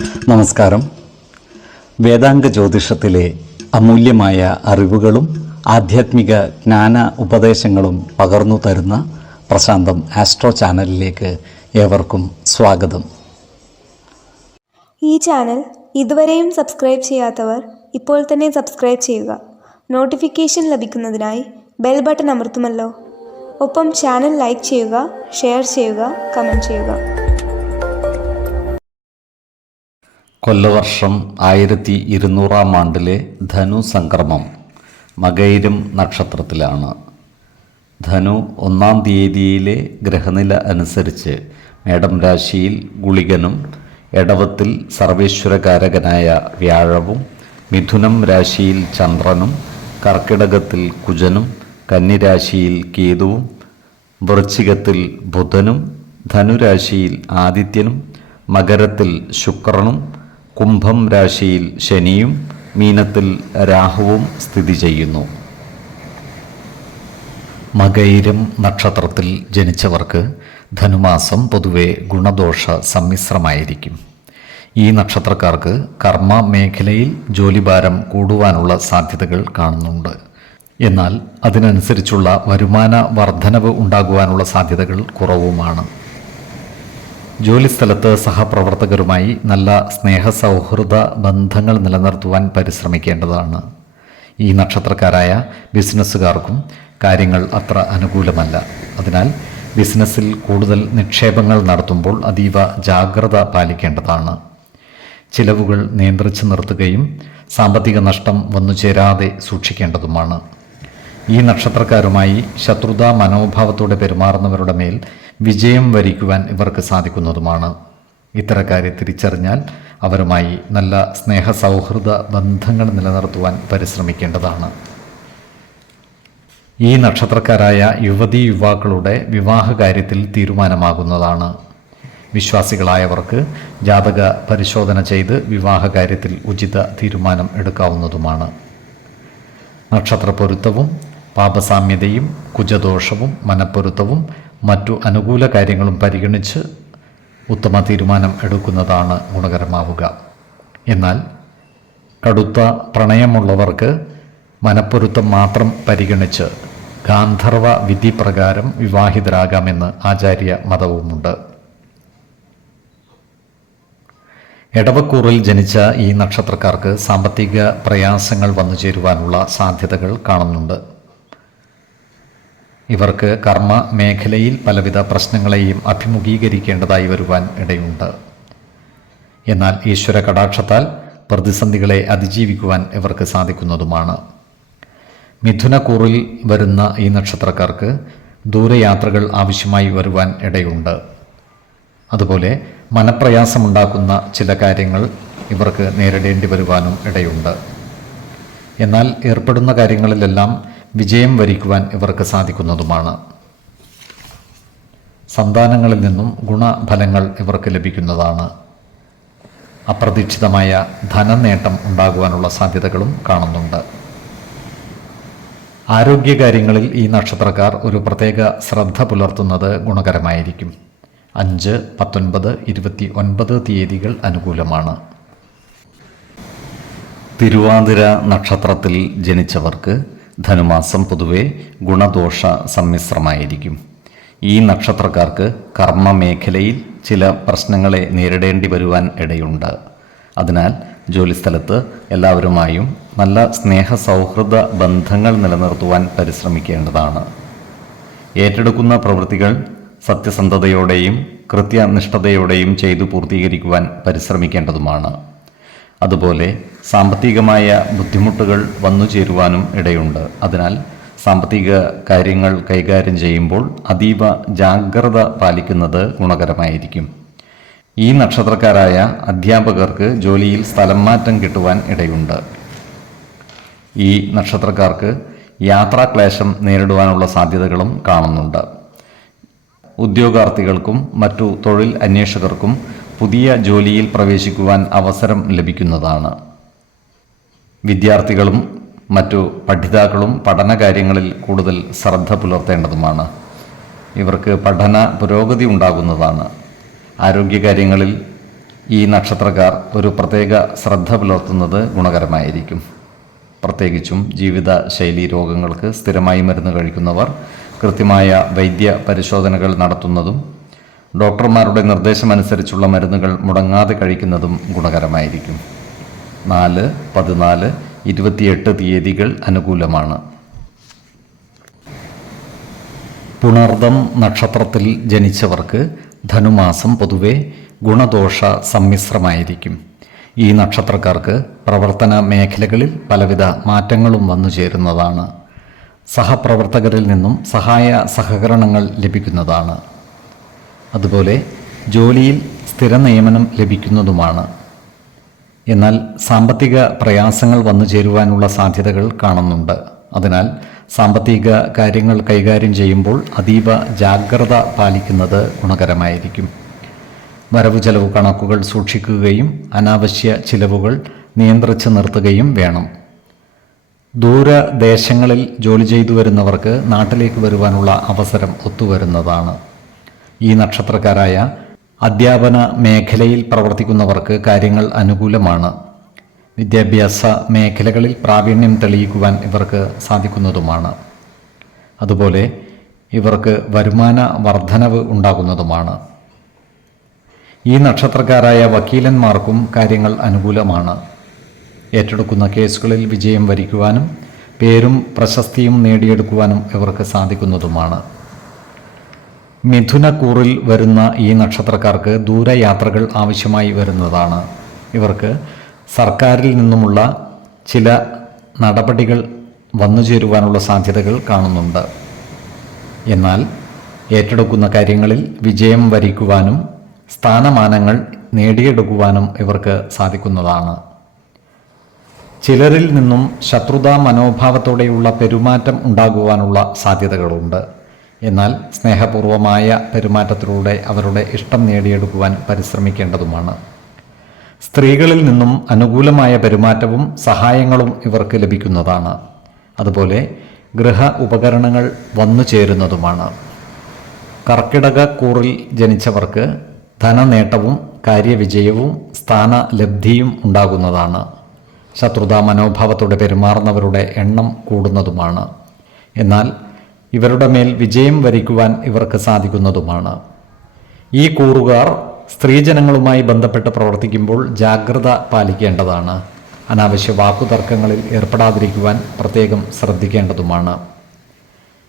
നമസ്കാരം. വേദാംഗ ജ്യോതിഷത്തിലെ അമൂല്യമായ അറിവുകളും ആധ്യാത്മിക ജ്ഞാന ഉപദേശങ്ങളും പകർന്നു തരുന്ന പ്രശാന്തം ആസ്ട്രോ ചാനലിലേക്ക് ഏവർക്കും സ്വാഗതം. ഈ ചാനൽ ഇതുവരെയും സബ്സ്ക്രൈബ് ചെയ്യാത്തവർ ഇപ്പോൾ തന്നെ സബ്സ്ക്രൈബ് ചെയ്യുക. നോട്ടിഫിക്കേഷൻ ലഭിക്കുന്നതിനായി ബെൽ ബട്ടൺ അമർത്തുമല്ലോ. ഒപ്പം ചാനൽ ലൈക്ക് ചെയ്യുക, ഷെയർ ചെയ്യുക, കമൻറ്റ് ചെയ്യുക. കൊല്ലവർഷം 1200 ആണ്ടിലെ ധനു സംക്രമം മകയിരം നക്ഷത്രത്തിലാണ്. ധനു 1 തീയതിയിലെ ഗ്രഹനില അനുസരിച്ച് മേടം രാശിയിൽ ഗുളികനും, എടവത്തിൽ സർവേശ്വരകാരകനായ വ്യാഴവും, മിഥുനം രാശിയിൽ ചന്ദ്രനും, കർക്കിടകത്തിൽ കുജനും, കന്നിരാശിയിൽ കേതുവും, വൃശ്ചികത്തിൽ ബുധനും, ധനുരാശിയിൽ ആദിത്യനും, മകരത്തിൽ ശുക്രനും, കുംഭം രാശിയിൽ ശനിയും, മീനത്തിൽ രാഹുവും സ്ഥിതി ചെയ്യുന്നു. മകയിരം നക്ഷത്രത്തിൽ ജനിച്ചവർക്ക് ധനുമാസം പൊതുവെ ഗുണദോഷ സമ്മിശ്രമായിരിക്കും. ഈ നക്ഷത്രക്കാർക്ക് കർമ്മ മേഖലയിൽ ജോലിഭാരം കൂടുവാനുള്ള സാധ്യതകൾ കാണുന്നുണ്ട്. എന്നാൽ അതിനനുസരിച്ചുള്ള വരുമാന വർധനവ് ഉണ്ടാകുവാനുള്ള സാധ്യതകൾ കുറവുമാണ്. ജോലിസ്ഥലത്ത് സഹപ്രവർത്തകരുമായി നല്ല സ്നേഹസൗഹൃദ ബന്ധങ്ങൾ നിലനിർത്തുവാൻ പരിശ്രമിക്കേണ്ടതാണ്. ഈ നക്ഷത്രക്കാരായ ബിസിനസ്സുകാർക്കും കാര്യങ്ങൾ അത്ര അനുകൂലമല്ല. അതിനാൽ ബിസിനസ്സിൽ കൂടുതൽ നിക്ഷേപങ്ങൾ നടത്തുമ്പോൾ അതീവ ജാഗ്രത പാലിക്കേണ്ടതാണ്. ചിലവുകൾ നിയന്ത്രിച്ചു നിർത്തുകയും സാമ്പത്തിക നഷ്ടം വന്നുചേരാതെ സൂക്ഷിക്കേണ്ടതുമാണ്. ഈ നക്ഷത്രക്കാരുമായി ശത്രുതാ മനോഭാവത്തോടെ പെരുമാറുന്നവരുടെ മേൽ വിജയം വരിക്കുവാൻ ഇവർക്ക് സാധിക്കുന്നതുമാണ്. ഇത്തരക്കാരെ തിരിച്ചറിഞ്ഞാൽ അവരുമായി നല്ല സ്നേഹസൗഹൃദ ബന്ധങ്ങൾ നിലനിർത്തുവാൻ പരിശ്രമിക്കേണ്ടതാണ്. ഈ നക്ഷത്രക്കാരായ യുവതീ യുവാക്കളുടെ വിവാഹകാര്യത്തിൽ തീരുമാനമാകുന്നതാണ്. വിശ്വാസികളായവർക്ക് ജാതക പരിശോധന ചെയ്ത് വിവാഹകാര്യത്തിൽ ഉചിത തീരുമാനം എടുക്കാവുന്നതുമാണ്. നക്ഷത്രപ്പൊരുത്തവും പാപസാമ്യതയും കുജദോഷവും മനപ്പൊരുത്തവും മറ്റു അനുകൂല കാര്യങ്ങളും പരിഗണിച്ച് ഉത്തമ തീരുമാനം എടുക്കുന്നതാണ് ഗുണകരമാവുക. എന്നാൽ കടുത്ത പ്രണയമുള്ളവർക്ക് മനപ്പൊരുത്തം മാത്രം പരിഗണിച്ച് ഗാന്ധർവ വിധി പ്രകാരം വിവാഹിതരാകാമെന്ന് ആചാര്യ മതവുമുണ്ട്. എടവക്കൂറിൽ ജനിച്ച ഈ നക്ഷത്രക്കാർക്ക് സാമ്പത്തിക പ്രയാസങ്ങൾ വന്നുചേരുവാനുള്ള സാധ്യതകൾ കാണുന്നുണ്ട്. ഇവർക്ക് കർമ്മ മേഖലയിൽ പലവിധ പ്രശ്നങ്ങളെയും അഭിമുഖീകരിക്കേണ്ടതായി വരുവാൻ ഇടയുണ്ട്. എന്നാൽ ഈശ്വര കടാക്ഷത്താൽ പ്രതിസന്ധികളെ അതിജീവിക്കുവാൻ ഇവർക്ക് സാധിക്കുന്നതുമാണ്. മിഥുനക്കൂറിൽ വരുന്ന ഈ നക്ഷത്രക്കാർക്ക് ദൂരയാത്രകൾ ആവശ്യമായി വരുവാൻ ഇടയുണ്ട്. അതുപോലെ മനപ്രയാസമുണ്ടാക്കുന്ന ചില കാര്യങ്ങൾ ഇവർക്ക് നേരിടേണ്ടി വരുവാനും ഇടയുണ്ട്. എന്നാൽ ഏർപ്പെടുന്ന കാര്യങ്ങളിലെല്ലാം വിജയം വരിക്കുവാൻ ഇവർക്ക് സാധിക്കുന്നതുമാണ്. സന്താനങ്ങളിൽ നിന്നും ഗുണഫലങ്ങൾ ഇവർക്ക് ലഭിക്കുന്നതാണ്. അപ്രതീക്ഷിതമായ ധനനേട്ടം ഉണ്ടാകുവാനുള്ള സാധ്യതകളും കാണുന്നുണ്ട്. ആരോഗ്യകാര്യങ്ങളിൽ ഈ നക്ഷത്രക്കാർ ഒരു പ്രത്യേക ശ്രദ്ധ പുലർത്തുന്നത് ഗുണകരമായിരിക്കും. 5, 19, 29 തീയതികൾ അനുകൂലമാണ്. തിരുവാതിര നക്ഷത്രത്തിൽ ജനിച്ചവർക്ക് ധനുമാസം പൊതുവെ ഗുണദോഷ സമ്മിശ്രമായിരിക്കും. ഈ നക്ഷത്രക്കാർക്ക് കർമ്മ മേഖലയിൽ ചില പ്രശ്നങ്ങളെ നേരിടേണ്ടി വരുവാൻ ഇടയുണ്ട്. അതിനാൽ ജോലിസ്ഥലത്ത് എല്ലാവരുമായും നല്ല സ്നേഹസൗഹൃദ ബന്ധങ്ങൾ നിലനിർത്തുവാൻ പരിശ്രമിക്കേണ്ടതാണ്. ഏറ്റെടുക്കുന്ന പ്രവൃത്തികൾ സത്യസന്ധതയോടെയും കൃത്യനിഷ്ഠതയോടെയും ചെയ്തു പൂർത്തീകരിക്കുവാൻ പരിശ്രമിക്കേണ്ടതുമാണ്. അതുപോലെ സാമ്പത്തികമായ ബുദ്ധിമുട്ടുകൾ വന്നുചേരുവാനും ഇടയുണ്ട്. അതിനാൽ സാമ്പത്തിക കാര്യങ്ങൾ കൈകാര്യം ചെയ്യുമ്പോൾ അതീവ ജാഗ്രത പാലിക്കുന്നത് ഗുണകരമായിരിക്കും. ഈ നക്ഷത്രക്കാരായ അധ്യാപകർക്ക് ജോലിയിൽ സ്ഥലം മാറ്റം കിട്ടുവാൻ ഇടയുണ്ട്. ഈ നക്ഷത്രക്കാർക്ക് യാത്രാക്ലേശം നേരിടുവാനുള്ള സാധ്യതകളും കാണുന്നുണ്ട്. ഉദ്യോഗാർത്ഥികൾക്കും മറ്റു തൊഴിൽ അന്വേഷകർക്കും പുതിയ ജോലിയിൽ പ്രവേശിക്കുവാൻ അവസരം ലഭിക്കുന്നതാണ്. വിദ്യാർത്ഥികളും മറ്റു പഠിതാക്കളും പഠനകാര്യങ്ങളിൽ കൂടുതൽ ശ്രദ്ധ പുലർത്തേണ്ടതുമാണ്. ഇവർക്ക് പഠന പുരോഗതി ഉണ്ടാകുന്നതാണ്. ആരോഗ്യകാര്യങ്ങളിൽ ഈ നക്ഷത്രക്കാർ ഒരു പ്രത്യേക ശ്രദ്ധ പുലർത്തുന്നത് ഗുണകരമായിരിക്കും. പ്രത്യേകിച്ചും ജീവിതശൈലി രോഗങ്ങൾക്ക് സ്ഥിരമായി മരുന്ന് കഴിക്കുന്നവർ കൃത്യമായ വൈദ്യ പരിശോധനകൾ നടത്തുന്നതും ഡോക്ടർമാരുടെ നിർദ്ദേശമനുസരിച്ചുള്ള മരുന്നുകൾ മുടങ്ങാതെ കഴിക്കുന്നതും ഗുണകരമായിരിക്കും. 4, 14, 28 തീയതികൾ അനുകൂലമാണ്. പുണർദം നക്ഷത്രത്തിൽ ജനിച്ചവർക്ക് ധനുമാസം പൊതുവെ ഗുണദോഷ സമ്മിശ്രമായിരിക്കും. ഈ നക്ഷത്രക്കാർക്ക് പ്രവർത്തന മേഖലകളിൽ പലവിധ മാറ്റങ്ങളും വന്നു ചേരുന്നതാണ്. സഹപ്രവർത്തകരിൽ നിന്നും സഹായ സഹകരണങ്ങൾ ലഭിക്കുന്നതാണ്. അതുപോലെ ജോലിയിൽ സ്ഥിര നിയമനം ലഭിക്കുന്നതുമാണ്. എന്നാൽ സാമ്പത്തിക പ്രയാസങ്ങൾ വന്നു ചേരുവാനുള്ള സാധ്യതകൾ കാണുന്നുണ്ട്. അതിനാൽ സാമ്പത്തിക കാര്യങ്ങൾ കൈകാര്യം ചെയ്യുമ്പോൾ അതീവ ജാഗ്രത പാലിക്കുന്നത് ഗുണകരമായിരിക്കും. വരവ് ചെലവ് കണക്കുകൾ സൂക്ഷിക്കുകയും അനാവശ്യ ചിലവുകൾ നിയന്ത്രിച്ച് നിർത്തുകയും വേണം. ദൂരദേശങ്ങളിൽ ജോലി ചെയ്തു വരുന്നവർക്ക് നാട്ടിലേക്ക് വരുവാനുള്ള അവസരം ഒത്തുവരുന്നതാണ്. ഈ നക്ഷത്രക്കാരായ അധ്യാപന മേഖലയിൽ പ്രവർത്തിക്കുന്നവർക്ക് കാര്യങ്ങൾ അനുകൂലമാണ്. വിദ്യാഭ്യാസ മേഖലകളിൽ പ്രാവീണ്യം തെളിയിക്കുവാൻ ഇവർക്ക് സാധിക്കുന്നതുമാണ്. അതുപോലെ ഇവർക്ക് വരുമാന വർധനവ് ഉണ്ടാകുന്നതുമാണ്. ഈ നക്ഷത്രക്കാരായ വക്കീലന്മാർക്കും കാര്യങ്ങൾ അനുകൂലമാണ്. ഏറ്റെടുക്കുന്ന കേസുകളിൽ വിജയം വരിക്കുവാനും പേരും പ്രശസ്തിയും നേടിയെടുക്കുവാനും ഇവർക്ക് സാധിക്കുന്നതുമാണ്. മിഥുനക്കൂറിൽ വരുന്ന ഈ നക്ഷത്രക്കാർക്ക് ദൂരയാത്രകൾ ആവശ്യമായി വരുന്നതാണ്. ഇവർക്ക് സർക്കാരിൽ നിന്നുമുള്ള ചില നടപടികൾ വന്നു ചേരുവാനുള്ള സാധ്യതകൾ കാണുന്നുണ്ട്. എന്നാൽ ഏറ്റെടുക്കുന്ന കാര്യങ്ങളിൽ വിജയം വരിക്കുവാനും സ്ഥാനമാനങ്ങൾ നേടിയെടുക്കുവാനും ഇവർക്ക് സാധിക്കുന്നതാണ്. ചിലരിൽ നിന്നും ശത്രുതാ മനോഭാവത്തോടെയുള്ള പെരുമാറ്റം ഉണ്ടാകുവാനുള്ള സാധ്യതകളുണ്ട്. എന്നാൽ സ്നേഹപൂർവമായ പെരുമാറ്റത്തിലൂടെ അവരുടെ ഇഷ്ടം നേടിയെടുക്കുവാൻ പരിശ്രമിക്കേണ്ടതുമാണ്. സ്ത്രീകളിൽ നിന്നും അനുകൂലമായ പെരുമാറ്റവും സഹായങ്ങളും ഇവർക്ക് ലഭിക്കുന്നതാണ്. അതുപോലെ ഗൃഹ ഉപകരണങ്ങൾ വന്നു ചേരുന്നതുമാണ്. കർക്കിടക കൂറിൽ ജനിച്ചവർക്ക് ധനനേട്ടവും കാര്യവിജയവും സ്ഥാനലബ്ധിയും ഉണ്ടാകുന്നതാണ്. ശത്രുതാ മനോഭാവത്തോടെ പെരുമാറുന്നവരുടെ എണ്ണം കൂടുന്നതുമാണ്. എന്നാൽ ഇവരുടെ മേൽ വിജയം വരിക്കുവാൻ ഇവർക്ക് സാധിക്കുന്നതുമാണ്. ഈ കൂറുകാർ സ്ത്രീജനങ്ങളുമായി ബന്ധപ്പെട്ട് പ്രവർത്തിക്കുമ്പോൾ ജാഗ്രത പാലിക്കേണ്ടതാണ്. അനാവശ്യ വാക്കുതർക്കങ്ങളിൽ ഏർപ്പെടാതിരിക്കുവാൻ പ്രത്യേകം ശ്രദ്ധിക്കേണ്ടതുമാണ്.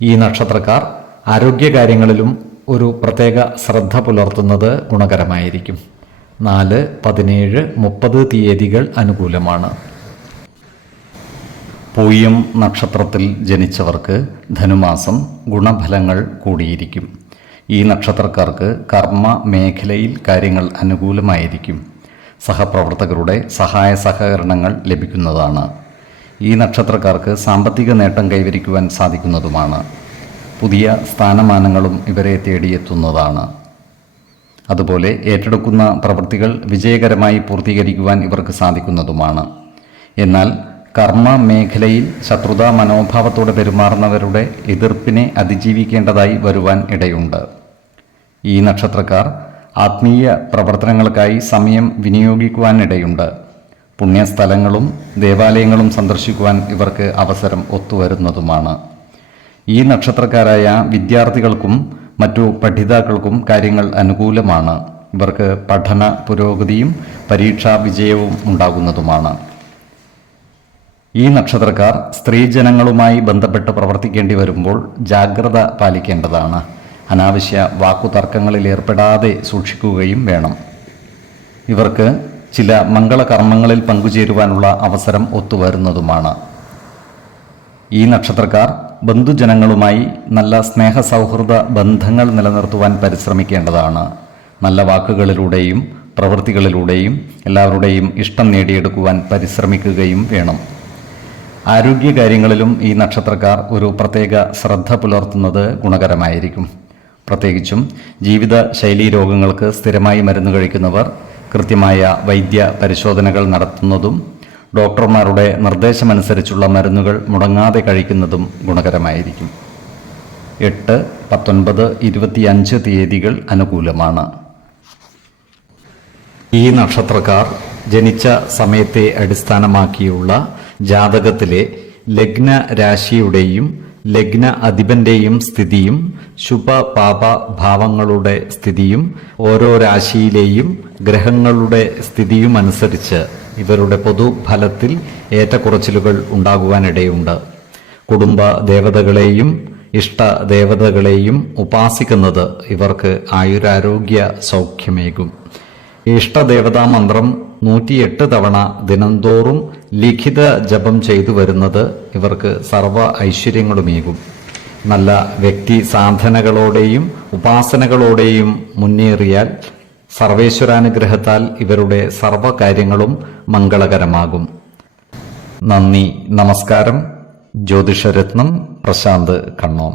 ഈ നക്ഷത്രക്കാർ ആരോഗ്യകാര്യങ്ങളിലും ഒരു പ്രത്യേക ശ്രദ്ധ പുലർത്തുന്നത് ഗുണകരമായിരിക്കും. 4, 17, 30 തീയതികൾ അനുകൂലമാണ്. പൂയം നക്ഷത്രത്തിൽ ജനിച്ചവർക്ക് ധനുമാസം ഗുണഫലങ്ങൾ കൂടിയിരിക്കും. ഈ നക്ഷത്രക്കാർക്ക് കർമ്മ മേഖലയിൽ കാര്യങ്ങൾ അനുകൂലമായിരിക്കും. സഹപ്രവർത്തകരുടെ സഹായ സഹകരണങ്ങൾ ലഭിക്കുന്നതാണ്. ഈ നക്ഷത്രക്കാർക്ക് സാമ്പത്തിക നേട്ടം കൈവരിക്കുവാൻ സാധിക്കുന്നതുമാണ്. പുതിയ സ്ഥാനമാനങ്ങളും ഇവരെ തേടിയെത്തുന്നതാണ്. അതുപോലെ ഏറ്റെടുക്കുന്ന പ്രവൃത്തികൾ വിജയകരമായി പൂർത്തീകരിക്കുവാൻ ഇവർക്ക് സാധിക്കുന്നതുമാണ്. എന്നാൽ കർമ്മ മേഖലയിൽ ശത്രുതാ മനോഭാവത്തോടെ പെരുമാറുന്നവരുടെ എതിർപ്പിനെ അതിജീവിക്കേണ്ടതായി വരുവാൻ ഇടയുണ്ട്. ഈ നക്ഷത്രക്കാർ ആത്മീയ പ്രവർത്തനങ്ങൾക്കായി സമയം വിനിയോഗിക്കുവാനിടയുണ്ട്. പുണ്യസ്ഥലങ്ങളും ദേവാലയങ്ങളും സന്ദർശിക്കുവാൻ ഇവർക്ക് അവസരം ഒത്തുവരുന്നതുമാണ്. ഈ നക്ഷത്രക്കാരായ വിദ്യാർത്ഥികൾക്കും മറ്റു പഠിതാക്കൾക്കും കാര്യങ്ങൾ അനുകൂലമാണ്. ഇവർക്ക് പഠന പുരോഗതിയും പരീക്ഷാ വിജയവും ഉണ്ടാകുന്നതുമാണ്. ഈ നക്ഷത്രക്കാർ സ്ത്രീജനങ്ങളുമായി ബന്ധപ്പെട്ട് പ്രവർത്തിക്കേണ്ടി വരുമ്പോൾ ജാഗ്രത പാലിക്കേണ്ടതാണ്. അനാവശ്യ വാക്കുതർക്കങ്ങളിൽ ഏർപ്പെടാതെ സൂക്ഷിക്കുകയും വേണം. ഇവർക്ക് ചില മംഗളകർമ്മങ്ങളിൽ പങ്കുചേരുവാനുള്ള അവസരം ഒത്തുവരുന്നതുമാണ്. ഈ നക്ഷത്രക്കാർ ബന്ധുജനങ്ങളുമായി നല്ല സ്നേഹസൗഹൃദ ബന്ധങ്ങൾ നിലനിർത്തുവാൻ പരിശ്രമിക്കേണ്ടതാണ്. നല്ല വാക്കുകളിലൂടെയും പ്രവൃത്തികളിലൂടെയും എല്ലാവരുടെയും ഇഷ്ടം നേടിയെടുക്കുവാൻ പരിശ്രമിക്കുകയും വേണം. ആരോഗ്യകാര്യങ്ങളിലും ഈ നക്ഷത്രക്കാർ ഒരു പ്രത്യേക ശ്രദ്ധ പുലർത്തുന്നത് ഗുണകരമായിരിക്കും. പ്രത്യേകിച്ചും ജീവിതശൈലീ രോഗങ്ങൾക്ക് സ്ഥിരമായി മരുന്ന് കഴിക്കുന്നവർ കൃത്യമായ വൈദ്യ പരിശോധനകൾ നടത്തുന്നതും ഡോക്ടർമാരുടെ നിർദ്ദേശമനുസരിച്ചുള്ള മരുന്നുകൾ മുടങ്ങാതെ കഴിക്കുന്നതും ഗുണകരമായിരിക്കും. 8, 19, 25 തീയതികൾ അനുകൂലമാണ്. ഈ നക്ഷത്രക്കാർ ജനിച്ച സമയത്തെ അടിസ്ഥാനമാക്കിയുള്ള ജാതകത്തിലെ ലഗ്ന രാശിയുടെയും ലഗ്ന അധിപന്റെയും സ്ഥിതിയും ശുഭ പാപ ഭാവങ്ങളുടെ സ്ഥിതിയും ഓരോ രാശിയിലെയും ഗ്രഹങ്ങളുടെ സ്ഥിതിയും അനുസരിച്ച് ഇവരുടെ പൊതുഫലത്തിൽ ഏറ്റക്കുറച്ചിലുകൾ ഉണ്ടാകുവാനിടയുണ്ട്. കുടുംബ ദേവതകളെയും ഇഷ്ട ദേവതകളെയും ഉപാസിക്കുന്നത് ഇവർക്ക് ആയുരാരോഗ്യ സൗഖ്യമേകും. ഇഷ്ടദേവതാ മന്ത്രം 108 തവണ ദിനംതോറും ലിഖിത ജപം ചെയ്തു വരുന്നത് ഇവർക്ക് സർവ ഐശ്വര്യങ്ങളുമേകും. നല്ല വ്യക്തി സാധനകളോടെയും ഉപാസനകളോടെയും മുന്നേറിയാൽ സർവേശ്വരാനുഗ്രഹത്താൽ ഇവരുടെ സർവകാര്യങ്ങളും മംഗളകരമാകും. നന്ദി, നമസ്കാരം. ജ്യോതിഷരത്നം പ്രശാന്ത് കണ്ണോം.